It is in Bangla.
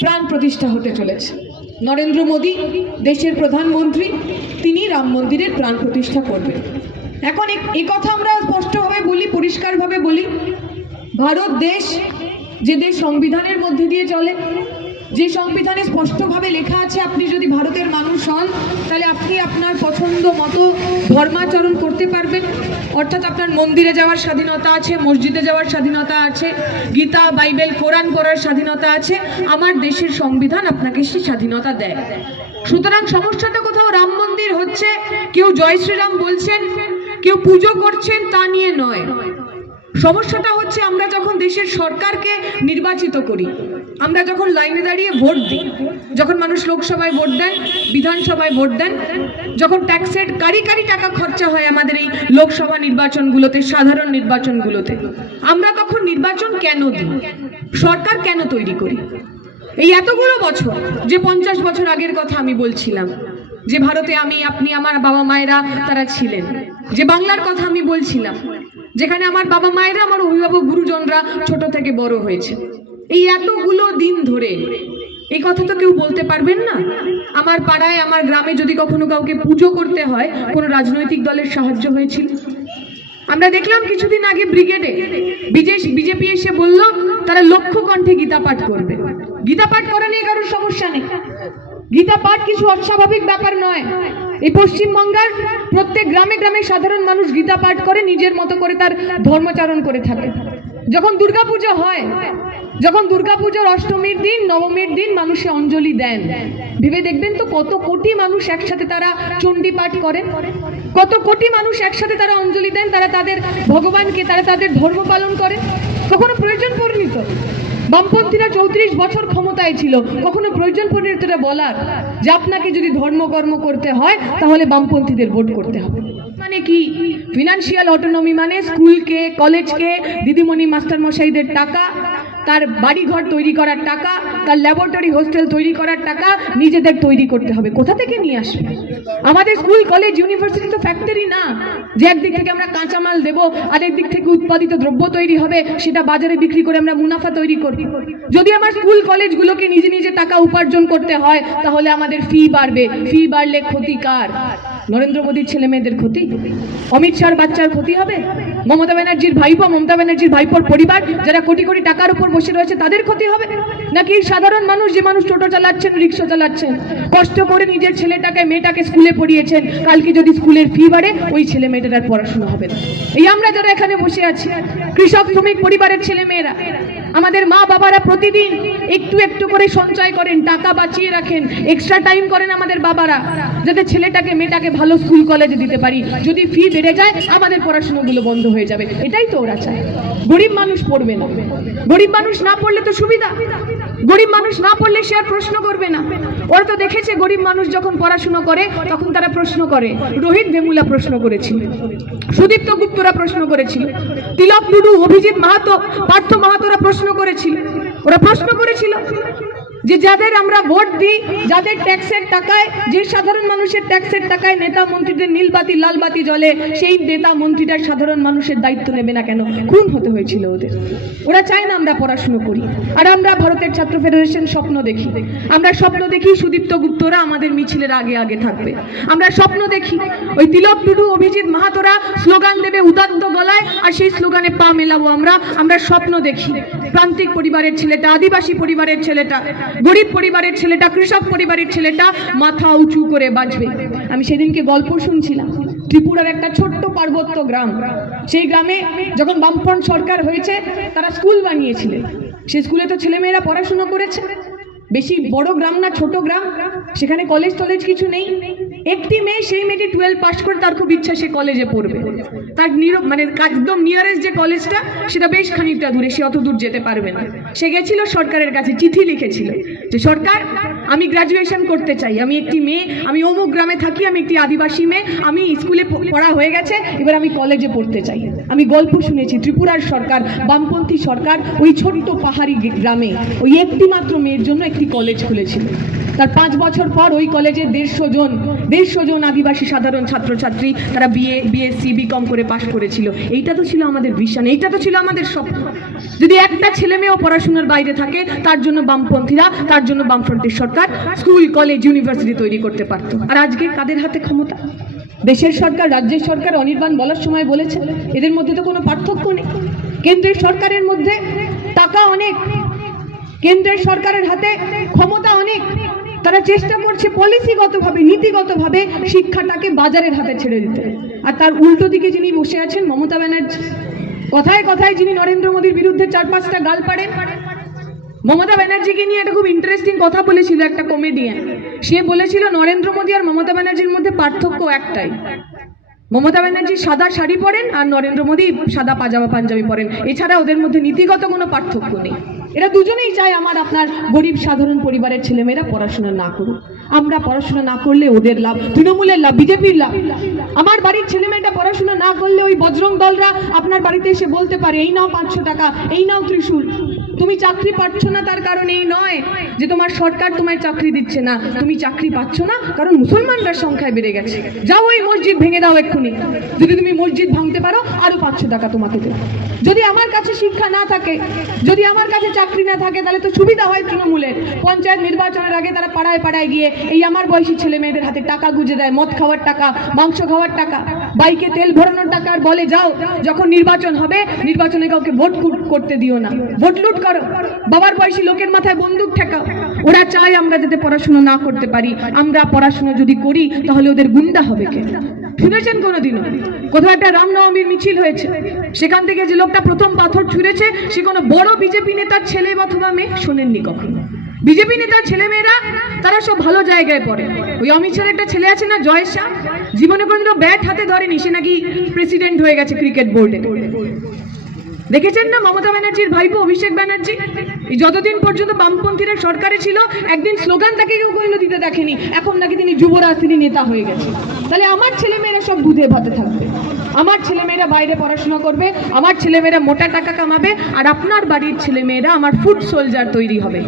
প্রাণ প্রতিষ্ঠা হতে চলেছে। নরেন্দ্র মোদী, দেশের প্রধানমন্ত্রী, তিনি রাম মন্দিরের প্রাণ প্রতিষ্ঠা করবেন। এখন এ- কথা আমরা স্পষ্টভাবে বলি, পরিষ্কারভাবে বলি। ভারত দেশ, যে দেশ সংবিধানের মধ্যে দিয়ে চলে যে সংবিধানে স্পষ্টভাবে লেখা আছে, আপনি যদি ভারতের মানুষ হন, তাহলে আপনি আপনার পছন্দ মতো ধর্মাচরণ করতে পারবেন। অর্থাৎ আপনার মন্দিরে যাওয়ার স্বাধীনতা আছে, মসজিদে যাওয়ার স্বাধীনতা আছে, গীতা, বাইবেল, কোরআন পড়ার স্বাধীনতা আছে, আমার দেশের সংবিধান আপনাকে সেই স্বাধীনতা দেয়। সুতরাং সমস্যাটা কোথাও রাম মন্দির হচ্ছে, কেউ জয় শ্রীরাম বলছেন, কেউ পুজো করছেন, তা নিয়ে নয়। সমস্যাটা হচ্ছে আমরা যখন দেশের সরকারকে নির্বাচিত করি আমরা যখন লাইনে দাঁড়িয়ে ভোট দিই, যখন মানুষ লোকসভায় ভোট দেন, বিধানসভায় ভোট দেন, যখন ট্যাক্সের কারি কারি টাকা খরচা হয় আমাদের এই লোকসভা নির্বাচনগুলোতে, সাধারণ নির্বাচনগুলোতে, আমরা তখন নির্বাচন কেন দিই? সরকার কেন তৈরি করি? এই এতগুলো বছর, যে পঞ্চাশ বছর আগের কথা আমি বলছিলাম, যে ভারতে আমি, আপনি, আমার বাবা মায়েরা তারা ছিলেন, যে বাংলার কথা আমি বলছিলাম, যেখানে আমার বাবা মায়েরা, আমার অভিভাবক গুরুজনরা ছোট থেকে বড় হয়েছে। এই এতগুলো দিন ধরে, এই কথা তো কেউ বলতে পারবেন না। আমার পাড়ায়, আমার গ্রামে যদি কখনো কাউকে পুজো করতে হয়, কোনো রাজনৈতিক দলের সাহায্য হয়েছিল। আমরা দেখলাম কিছুদিন আগে ব্রিগেডে বিজেপি এসে বলল, তারা লক্ষ্য কণ্ঠে গীতা পাঠ করবে। গীতা পাঠ করা নিয়ে কারোর সমস্যা নেই। গীতা পাঠ কিছু অস্বাভাবিক ব্যাপার নয়। এই পশ্চিমবঙ্গের প্রত্যেক গ্রামে গ্রামে সাধারণ মানুষ গীতা পাঠ করে, নিজের মতো করে তার ধর্মচারণ করে থাকে। যখন দুর্গাপুজো হয় যখন দুর্গাপুজোর অষ্টমীর দিন, নবমীর দিন মানুষে অঞ্জলি দেন। ভেবে দেখবেন তো কত কোটি মানুষ একসাথে তারা চণ্ডী পাঠ করেন? কত কোটি মানুষ একসাথে তারা অঞ্জলি দেন, তারা তাদের ভগবানকে, তারা তাদের ধর্ম পালন করেন? কখনো প্রয়োজন পড়েনি তো? বামপন্থীরা চৌত্রিশ বছর ক্ষমতায় ছিল, কখনো প্রয়োজন পড়েনি তো এটা বলার? যে আপনাকে যদি ধর্মকর্ম করতে হয়, তাহলে বামপন্থীদের ভোট করতে হবে। মানে কি? ফিনান্সিয়াল অটোনমি মানে স্কুলকে, কলেজকে, দিদিমণি, মাস্টারমশাইদের টাকা তার বাড়িঘর তৈরি করার টাকা, তার ল্যাবরেটরি হোস্টেল তৈরি করার টাকা নিজেদের তৈরি করতে হবে। কোথা থেকে নিয়ে আসবে? আমাদের স্কুল কলেজ ইউনিভার্সিটি তো ফ্যাক্টরি না। যে একদিক থেকে আমরা কাঁচামাল দেব আর একদিক থেকে উৎপাদিত দ্রব্য তৈরি হবে, সেটা বাজারে বিক্রি করে আমরা মুনাফা তৈরি করি যদি আমার স্কুল কলেজগুলোকে নিজে নিজে টাকা উপার্জন করতে হয়, তাহলে আমাদের ফি বাড়বে। ফি বাড়লে ক্ষতি কার নরেন্দ্র মোদীর ছেলে মেয়েদের ক্ষতি? অমিত শাহর বাচ্চার ক্ষতি হবে? মমতা ব্যানার্জির ভাইপো, মমতা ব্যানার্জির ভাইপোর পরিবার, যারা কোটি কোটি টাকার উপর বসে রয়েছে, তাদের ক্ষতি হবে? নাকি সাধারণ মানুষ, যে মানুষ টোটো চালাচ্ছেন, রিক্সা চালাচ্ছেন, কষ্ট করে নিজের ছেলেটাকে, মেয়েটাকে স্কুলে পড়িয়েছেন, কালকে যদি স্কুলের ফি বাড়ে, ওই ছেলে মেয়েটার পড়াশোনা হবে না। এই আমরা যারা এখানে বসে আছি, কৃষক, শ্রমিক পরিবারের ছেলে মেয়েরা আমাদের মা বাবারা প্রতিদিন একটু একটু করে সঞ্চয় করেন, টাকা বাঁচিয়ে রাখেন এক্সট্রা টাইম করেন আমাদের বাবারা, যাতে ছেলেটাকে, মেয়েটাকে ভালো স্কুল কলেজে দিতে পারি। যদি ফি বেড়ে যায়, আমাদের পড়াশোনাগুলো বন্ধ হয়ে যাবে। এটাই তো ওরা চায়। গরিব মানুষ পড়বে না। গরিব মানুষ না পড়লে তো সুবিধা। গরিব মানুষ না পড়লে সে আর প্রশ্ন করবে না। ওরা তো দেখেছে গরিব মানুষ যখন পড়াশুনো করে, তখন তারা প্রশ্ন করে। রোহিত ভেমুলা প্রশ্ন করেছিল। সুদীপ্ত গুপ্তরা প্রশ্ন করেছিল। তিলক টুডু অভিজিৎ মাহাতো, পার্থ মাহাতোরা প্রশ্ন করেছিল। ওরা প্রশ্ন করেছিল যে যাদের আমরা ভোট দিই, যাদের ট্যাক্সের টাকায়, যে সাধারণ মানুষের ট্যাক্সের টাকায় নেতা মন্ত্রীদের নীলবাতি লালবাতি জ্বলে, সেই নেতা মন্ত্রীরা সাধারণ মানুষের দায়িত্ব নেবে না কেন? খুন হতে হয়েছিল ওদের। ওরা চায় না আমরা পড়াশুনো করি। আর আমরা ভারতের ছাত্র ফেডারেশন স্বপ্ন দেখি। আমরা স্বপ্ন দেখি সুদীপ্ত গুপ্তরা আমাদের মিছিলের আগে আগে থাকবে। আমরা স্বপ্ন দেখি ওই তিলক টুডু, অভিজিৎ মাহাতোরা স্লোগান দেবে উদাত্ত গলায়, আর সেই স্লোগানে পা মেলাবো আমরা। আমরা স্বপ্ন দেখি। প্রান্তিক পরিবারের ছেলেটা, আদিবাসী পরিবারের ছেলেটা, গরিব পরিবারের ছেলেটা, কৃষক পরিবারের ছেলেটা মাথা উঁচু করে বাঁচবে। আমি সেদিনকে গল্প শুনছিলাম। ত্রিপুরার একটা ছোট্ট পার্বত্য গ্রাম। সেই গ্রামে যখন বামফ্রন্ট সরকার হয়েছে, তারা স্কুল বানিয়েছিলেন। সে স্কুলে তো ছেলেমেয়েরা পড়াশুনো করেছে। বেশি বড় গ্রাম না, ছোট গ্রাম। সেখানে কলেজ টলেজ কিছু নেই। একটি মেয়ে সেই মেয়েটি টুয়েলভ পাস করে তার খুব ইচ্ছা সে কলেজে পড়বে। তার নির মানে একদম নিয়ারেস্ট যে কলেজটা সেটা বেশ খানিকটা দূরে, সে অত দূর যেতে পারবে না। সে গেছিল সরকারের কাছে, চিঠি লিখেছিল। যে সরকার আমি গ্রাজুয়েশন করতে চাই। আমি একটি মেয়ে, আমি অমুক গ্রামে থাকি, আমি একটি আদিবাসী মেয়ে, আমি স্কুলে পড়া হয়ে গেছে, এবার আমি কলেজে পড়তে চাই। আমি গল্প শুনেছি, ত্রিপুরার সরকার, বামপন্থী সরকার, ওই ছোট্ট পাহাড়ি গ্রামে, ওই একটি মাত্র মেয়ের জন্য একটি কলেজ খুলেছিল। তার পাঁচ বছর পর ওই কলেজে দেড়শো জন দেড়শো জন আদিবাসী সাধারণ ছাত্রছাত্রী, তারা বিএ বিএসসি বিকম করে পাশ করেছিল। এইটা তো ছিল আমাদের ভিশন এইটা তো ছিল আমাদের স্বপ্ন। যদি একটা ছেলে মেয়েও পড়াশোনার বাইরে থাকে, তার জন্য বামপন্থীরা, তার জন্য বামফ্রন্টের সরকার স্কুল কলেজ ইউনিভার্সিটি তৈরি করতে পারত। আর আজকে কাদের হাতে ক্ষমতা? দেশের সরকার, রাজ্যের সরকার অনির্বাণ বলার সময় বলেছে, এদের মধ্যে তো কোনো পার্থক্য নেই। কেন্দ্রের সরকারের মধ্যে টাকা অনেক, কেন্দ্রের সরকারের হাতে ক্ষমতা অনেক। তারা চেষ্টা করছে পলিসিগতভাবে নীতিগতভাবে শিক্ষাটাকে বাজারের হাতে ছেড়ে দিতে। আর তার উল্টো দিকে যিনি বসে আছেন, মমতা ব্যানার্জি কথায় কথায় যিনি নরেন্দ্র মোদীর বিরুদ্ধে চার পাঁচটা গাল পাড়েন? মমতা ব্যানার্জিকে নিয়ে একটা খুব ইন্টারেস্টিং কথা বলেছিল একটা কমেডিয়ান সে বলেছিল, নরেন্দ্র মোদী আর মমতা ব্যানার্জির মধ্যে পার্থক্য একটাই। মমতা ব্যানার্জি সাদা শাড়ি পরেন আর নরেন্দ্র মোদী সাদা পাজামা, পাঞ্জাবি পরেন। এছাড়া ওদের মধ্যে নীতিগত কোনো পার্থক্য নেই। এরা দুজনেই চায় আমার, আপনার গরিব সাধারণ পরিবারের ছেলেমেয়েরা পড়াশোনা না করুক। আমরা পড়াশোনা না করলে ওদের লাভ, তৃণমূলের লাভ, বিজেপির লাভ। আমার বাড়ির ছেলে মেয়েটা পড়াশোনা না করলে ওই বজরং দলরা আপনার বাড়িতে এসে বলতে পারে, এই নাও পাঁচশো টাকা, এই নাও ত্রিশূল। তুমি চাকরি পাচ্ছ না তার কারণ এই নয় যে তোমার সরকার তোমায় চাকরি দিচ্ছে না। তুমি চাকরি পাচ্ছ না, কারণ মুসলমানরা সংখ্যায় বেড়ে গেছে। যাও ওই মসজিদ ভেঙে দাও এক্ষুনি। যদি তুমি মসজিদ ভাঙতে পারো, আরও পাঁচশো টাকা তোমাকে দেবো। যদি আমার কাছে শিক্ষা না থাকে, যদি আমার কাছে চাকরি না থাকে, তাহলে তো সুবিধা হয় তৃণমূলের। পঞ্চায়েত নির্বাচনের আগে তারা পাড়ায় পাড়ায় গিয়ে এই আমার বয়সী ছেলে মেয়েদের হাতে টাকা গুজে দেয়, মদ খাওয়ার টাকা, মাংস খাওয়ার টাকা, বাইকে তেল ভরানোর টাকা আর বলে, যাও, যখন নির্বাচন হবে, নির্বাচনে কাউকে ভোট করতে দিও না। ভোট লুট করো। বাবার বয়সী লোকের মাথায় বন্দুক ঠেকাও। ওরা চায় আমরা যাতে পড়াশোনা না করতে পারি। আমরা পড়াশোনা যদি করি, তাহলে ওদের গুন্ডা হবে কে? শুনেছেন কোনোদিনও? কোথাও একটা রামনবমীর মিছিল হয়েছে। সেখান থেকে যে লোকটা প্রথম পাথর ছুঁড়েছে, সে কোনো বড় বিজেপি নেতার ছেলে অথবা মেয়ে শোনেননি কখনো। বিজেপি নেতার ছেলেমেয়েরা, তারা সব ভালো জায়গায় পড়ে। ওই অমিত শাহের একটা ছেলে আছে না, জয় শাহ? জীবনে কোনোদিনও ব্যাট হাতে ধরেনি, সে নাকি প্রেসিডেন্ট হয়ে গেছে ক্রিকেট বোর্ডে দেখেছেন না মমতা ব্যানার্জির ভাইপো অভিষেক ব্যানার্জি? যতদিন পর্যন্ত বামপন্থীরা সরকারে ছিল, একদিন স্লোগান তাকে কেউ কোনোদিনও দিতে দেখেনি। এখন নাকি তিনি যুবরাজ, তিনি নেতা হয়ে গেছে। তাহলে আমার ছেলেমেয়েরা সব দুধে ভাতে থাকবে। আমার ছেলেমেয়েরা বাইরে পড়াশোনা করবে, আমার ছেলেমেয়েরা মোটা টাকা কামাবে, আর আপনার বাড়ির ছেলেমেয়েরা আমার ফুড সোলজার তৈরি হবে।